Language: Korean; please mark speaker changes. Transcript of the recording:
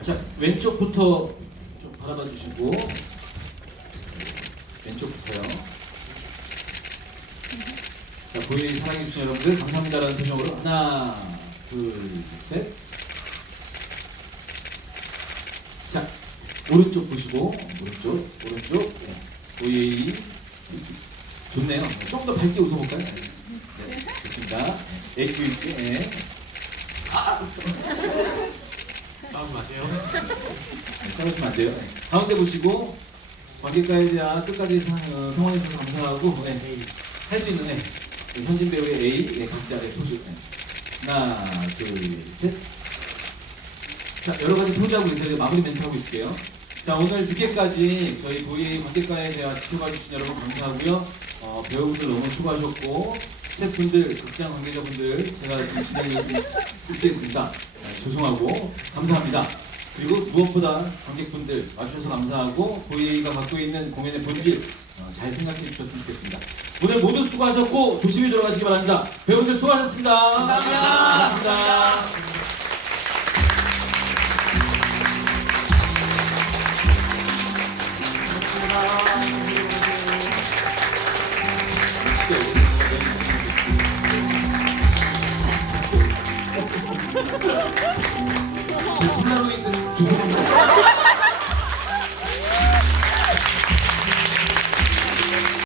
Speaker 1: 자 왼쪽부터 좀 바라봐 주시고 왼쪽부터요. 자 보이는 사랑해 주신 여러분들 감사합니다라는 표정으로 하나 둘 셋. 자 오른쪽 보시고 오른쪽 오른쪽 네. 보이 좋네요. 조금 더 밝게 웃어볼까요? 네, 됐습니다. 애교 있게. 네.
Speaker 2: 싸우지 마세요.
Speaker 1: 네, 싸우시면 안 돼요. 네. 가운데 보시고 관객과에 대한 끝까지 상, 어, 상황해주셔서 감사하고 네. 할수 있는 네. 네, 현진 배우의 A 네, 각자 네, 포즈 네. 하나 둘 셋 자 여러 가지 포즈하고 있어요. 마무리 멘트 하고 있을게요. 자 오늘 늦게까지 저희 도희 관객과에 대한 지켜봐 주신 여러분 감사하고요. 어, 배우분들 너무 수고하셨고 스태프분들, 극장 관계자분들 제가 좀 드리겠습니다. 네, 죄송하고 감사합니다. 그리고 무엇보다 관객분들 와주셔서 감사하고 도희가 갖고 있는 공연의 본질 어, 잘 생각해 주셨으면 좋겠습니다. 오늘 모두 수고하셨고 조심히 돌아가시기 바랍니다. 배우분들 수고하셨습니다.
Speaker 2: 감사합니다.
Speaker 1: 고맙습니다. 지금 폴라로이드 죄송합니다.